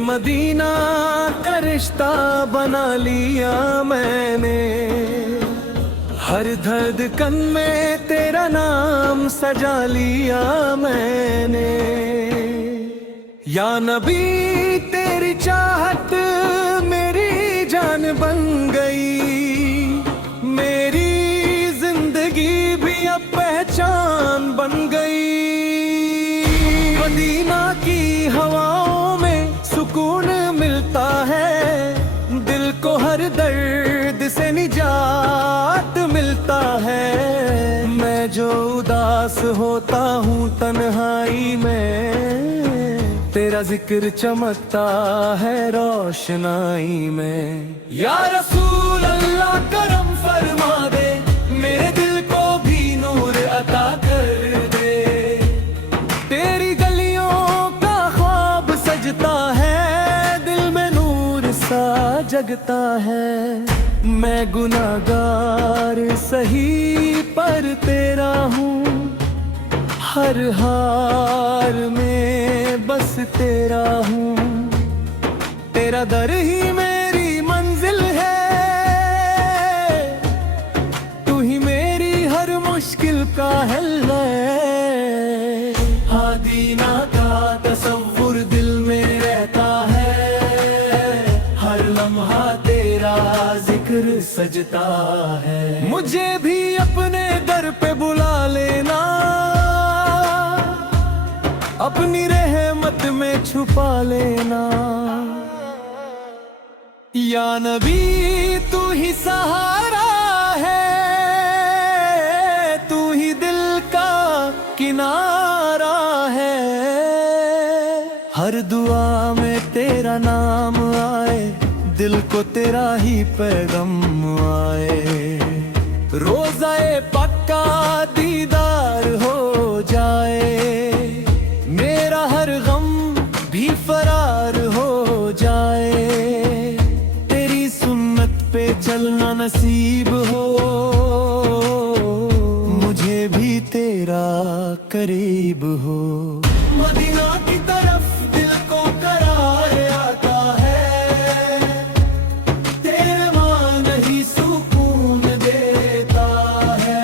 Medina का रिश्ता बना लिया मैंने, हर धड़कन में तेरा नाम सजा लिया मैंने। या नबी तेरी चाहत मेरी जान बन गई, मेरी जिंदगी भी अब पहचान बन गई। मदीना की हवाओं में सुकून मिलता है, दिल को हर दर्द से निजात मिलता है। मैं जो उदास होता हूँ तन्हाई में, तेरा जिक्र चमकता है रोशनाई में। या रसूल अल्लाह करम फरमा दे, मेरे दिल को भी नूर अता कर दे। तेरी गलियों का ख्वाब सजता है, दिल में नूर सा जगता है। मैं गुनाहगार सही पर तेरा हूँ, हर हार में बस तेरा हूँ। तेरा दर ही मेरी मंजिल है, तू ही मेरी हर मुश्किल का हल है। मदीना का तसव्वुर दिल में रहता है, हर लम्हा तेरा जिक्र सजता है। मुझे भी अपने दर पे बुला लेना, अपनी रहमत में छुपा लेना। या नबी तू ही सहारा है, तू ही दिल का किनारा है। हर दुआ में तेरा नाम आए, दिल को तेरा ही पैगाम आए। रोज़ाए पक्का दीदार हो जाए, मेरा हर गम भी फरार हो जाए। तेरी सुन्नत पे चलना नसीब हो, मुझे भी तेरा करीब हो। मदीना की तरफ दिल को करार आता है, तेरे मान ही सुकून देता है।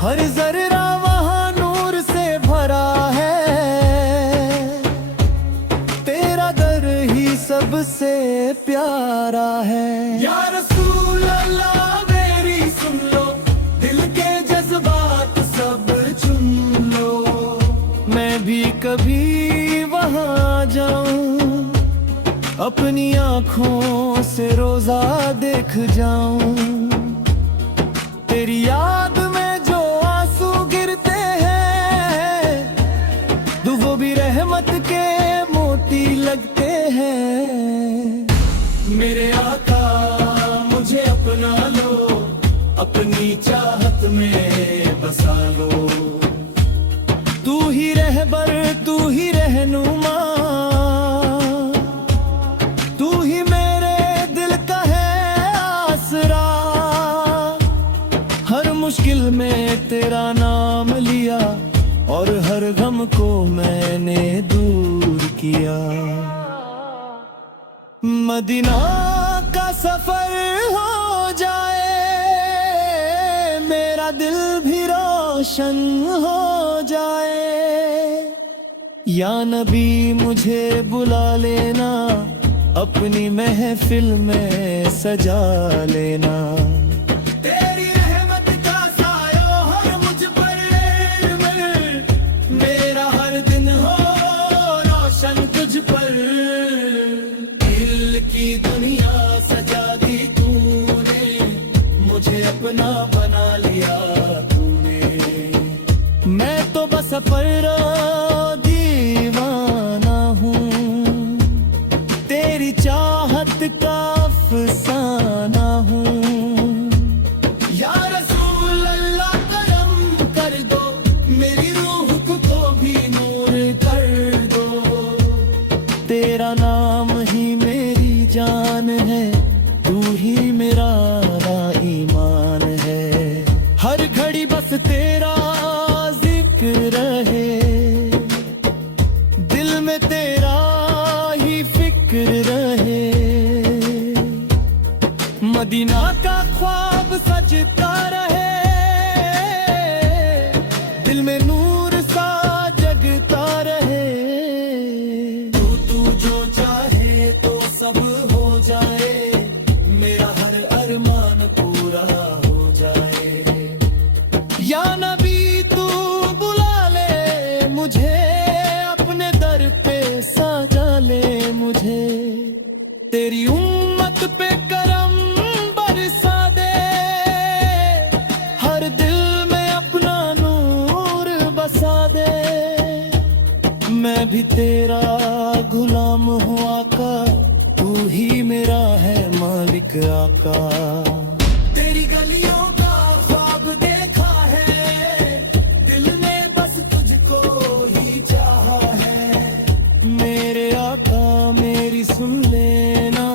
हर जर्रा वहाँ नूर से भरा है, तेरा दर ही सबसे प्यारा है। या रसूल अल्लाह मेरी सुन लो, दिल के जज्बात सब चुन लो। मैं भी कभी वहाँ जाऊं, अपनी आँखों से रोजा देख जाऊं। तेरी याद में जो आंसू गिरते हैं, वो भी रहमत के मोती लगते हैं। मेरे आका मुझे अपना लो, अपनी चाहत में बसा लो। तू ही रहबर तू ही रहनुमा, तू ही मेरे दिल का है आसरा। हर मुश्किल में तेरा नाम लिया, और हर गम को मैंने दूर किया। मदीना का सफर हो जाए, मेरा दिल भी रोशन हो जाए। या नबी मुझे बुला लेना, अपनी महफिल में सजा लेना। तेरी रहमत का साया हर मुझ पर, मेरा हर दिन हो रोशन तुझ पर। दिल की दुनिया सजा दी तूने, मुझे अपना बना लिया तूने। मैं तो बस पर दीवाना हूँ, तेरी चाहत का अफसाना हूँ। या रसूल अल्लाह करम कर दो, मेरी रूह को भी नूर कर दो। तेरा नाम ही मेरी जान है, तू ही मेरा ईमान है। हर घड़ी बस तेरा जिक्र रहे, मदीना का ख्वाब सजता रहे, दिल में नूर सा जगता रहे। तू जो चाहे तो सब हो जाए, मेरा हर अरमान पूरा हो जाए। या नबी तू बुला ले मुझे, अपने दर पे सजा ले मुझे। तेरी उम्मत पे करम बरसा दे, हर दिल में अपना नूर बसा दे। मैं भी तेरा गुलाम हूँ आका, तू ही मेरा है मालिक आका। तेरी गलियों का ख्वाब देखा है, दिल ने बस तुझको ही चाहा है। मेरे आका मेरी सुन लेना,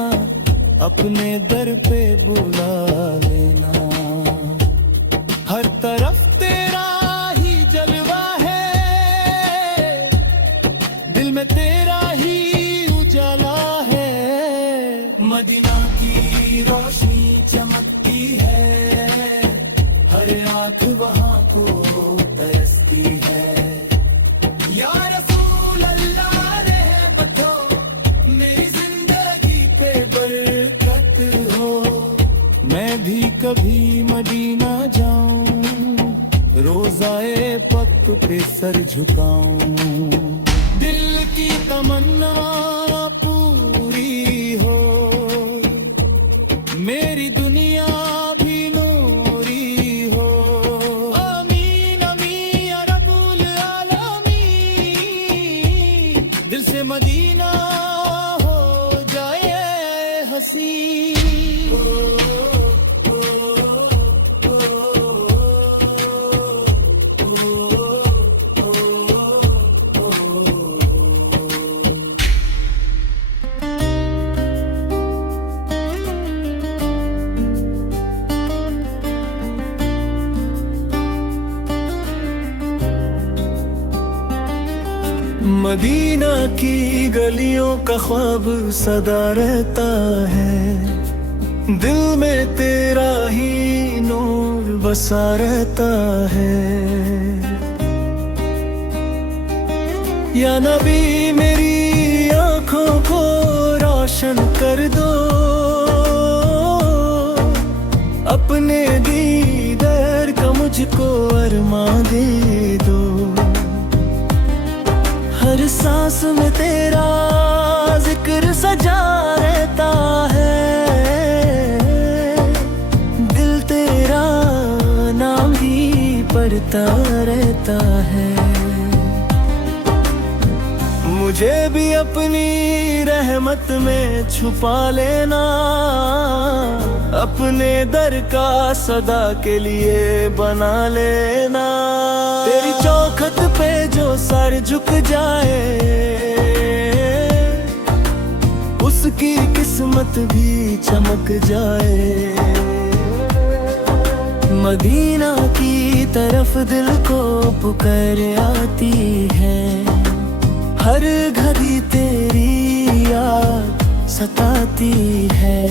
अपने दर पे बुला लेना। हर तरफ तेरा ही जलवा है, दिल में तेरा ही उजाला है। मदीना की रोशनी चमकती है, हर आँख वहाँ को तरसती है। या रसूल अल्लाह रहमत हो, मेरी जिंदगी पे बरकत हो। मैं भी कभी मदीना जाऊं, रोज़ाए पक पे सर झुकाऊं। दिल की तमन्ना पूरी हो, मेरी दुनिया भी नूरी हो। आमीन आमीन या रब्बुल आलमीन, दिल से मदीना हो जाए हसीन। मदीना की गलियों का ख्वाब सदा रहता है, दिल में तेरा ही नूर बसा रहता है। या नबी मेरी आँखों को रोशन कर दो, अपने दीदार का मुझको अरमा दे दो। हर सांस में तेरा जिक्र सजा रहता है, दिल तेरा नाम ही पढ़ता रहता है। मुझे भी अपनी रहमत में छुपा लेना, अपने दर का सदा के लिए बना लेना। तेरी चौखट पे जो सर झुक जाए, उसकी किस्मत भी चमक जाए। मदीना की तरफ दिल को पुकार आती है, हर घड़ी तेरी याद सताती है।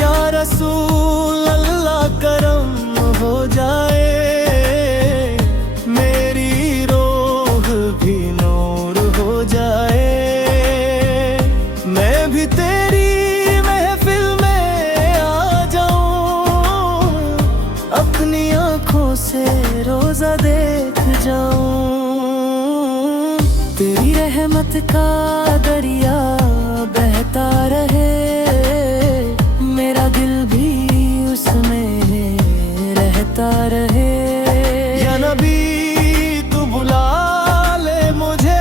या रसूल अल्लाह करम हो जाए, मेरी रूह भी नूर हो जाए। मैं भी तेरी महफिल में आ जाऊं, अपनी आँखों से रोज़ा देख जाऊं। तेरी रहमत का दरिया बहता रहे, मेरा दिल भी उसमें रहता रहे। या नबी तू बुला ले मुझे,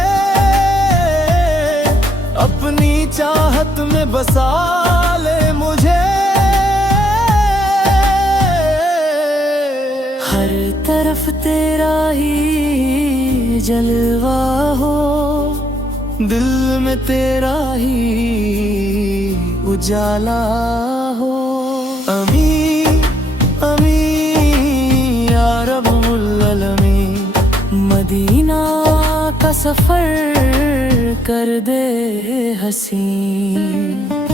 अपनी चाहत में बसा ले मुझे। हर तरफ तेरा ही जलवा हो, दिल में तेरा ही उजाला हो। अमीन अमीन या रब्बुल आलमीन, मदीना का सफर कर दे हसीन।